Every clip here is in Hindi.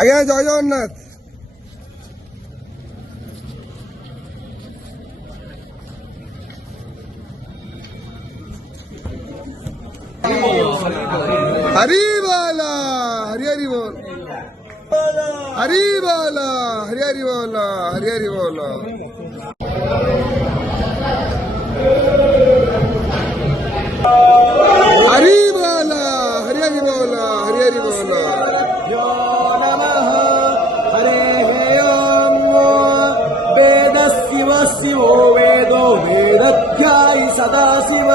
আজ্ঞা জয় জগন্নাথ। हरी बोला हरी हरी बोल, हरी बोला हरी हरी बोला, हरी हरी बोला। हरी बोला हरी हरी बोला, हरी हरी बोला। वेदशिव शिवो वेदो वेदध्यायी सदाशिव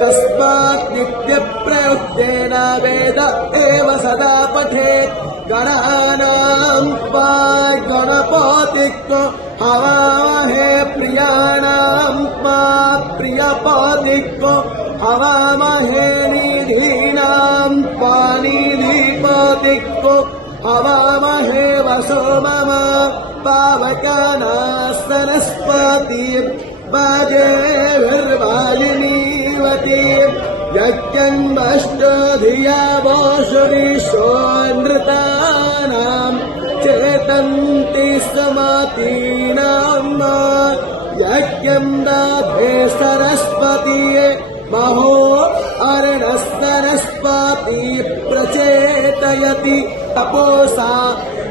तस्मात् नित्य प्रयुक्तेन वेद एव सदा पठेत्। गणानां त्वा गणपतिको हवामहे प्रियाणां त्वा प्रियपतिको हवामहे निधीनां त्वा निधिपतिको हवामहे वसो मम पावकाना सरस्वती वाजेर्वाजिनीवती यज्ञन्वष्टधिया वोषुरीशोनृतानां चेतन्ति समातीनां यज्ञं दधे सरस्वती महो अर्णः सरस्वती प्रचेतयति तपोसा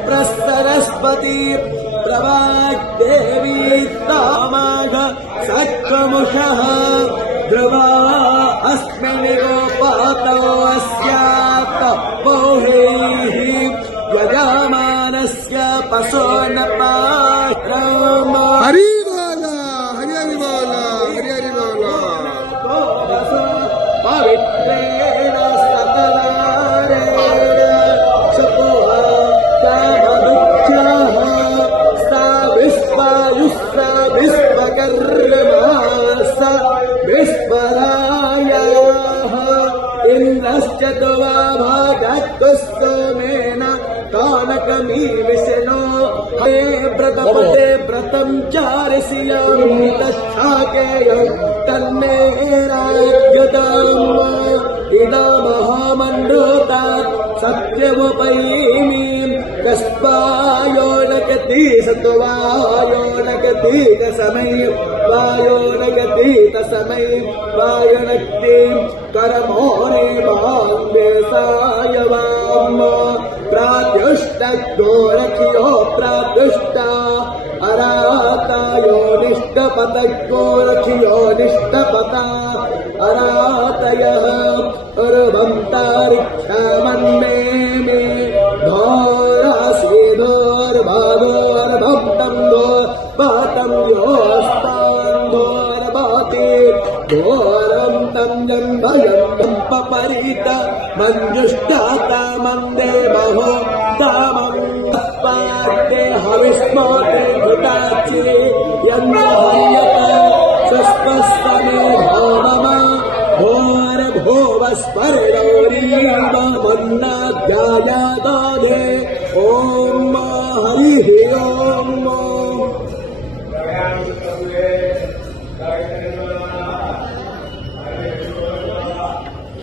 प्रसरस्वती प्रवाग्देवी तामाघ सच्चमुषः ध्रुवा अस्मिन्निगोपातो अस्यात् पोहैः यजमानस्य पशो न पात्रम्। हरी बोला हरी हरी बोला, हरी हरी बोला। पवित्रेण सतनारेण चतुः कामदुःखः सा विश्वायुष्सा विश्वकर्मा सा विश्वरायाः इन्द्रश्च द्वाभागत्वस्तमेन कानकमीलिशनो हे व्रतपते व्रतं चारसियं तच्छाकेय तन्मे राज्यताम् इदमहामण्डोतात् सत्यमुपैमि कस्पायो न गति सत्वायो न गति तस्मै वायो न गति तस्मै वायो न गति कर्मोणे भान्देसाय वाम प्रातुष्ट गोरखियो प्रातुष्ट अरातायो निष्ठपत गोरखियो निष्ठपता अरातयः उर्वन्तारिक्षामन्मे मे घोरासीधोर्भागोर्भक्तं घोरपातं योस्तान्धोर्भाति घोरं तं जम्भयं पपरित मञ्जुष्टाता मन्दे महो दामं पाते हविष्मोते घृताचि यन्नहर्यत सुस्पस्तमे भोमम भोर भोवस्परिणौरीम मन्नाध्यायादे ॐ